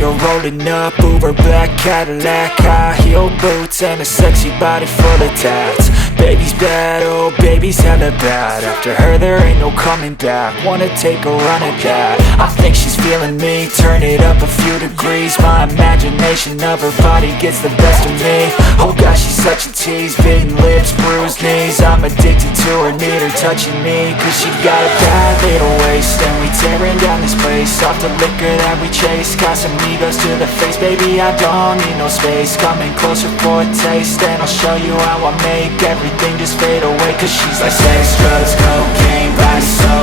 You're rolling up, Uber black Cadillac, high heel boots and a sexy body full of tats. Baby's bad, oh baby's hella bad. After her there ain't no coming back. Wanna take a run at that. I think she's feeling me, turn it up a few degrees. My imagination of her body gets the best of me. Oh gosh, she's such a tease, bitten lips, bruised knees. I'm addicted to her, need her touching me, cause she got a bad little waist. And we tearing down this place off the liquor that we chase. Got some egos to the face, baby, I don't need no space. Coming closer for a taste, and I'll show you how I make everything just fade away. Cause she's like sex, drugs, cocaine, body so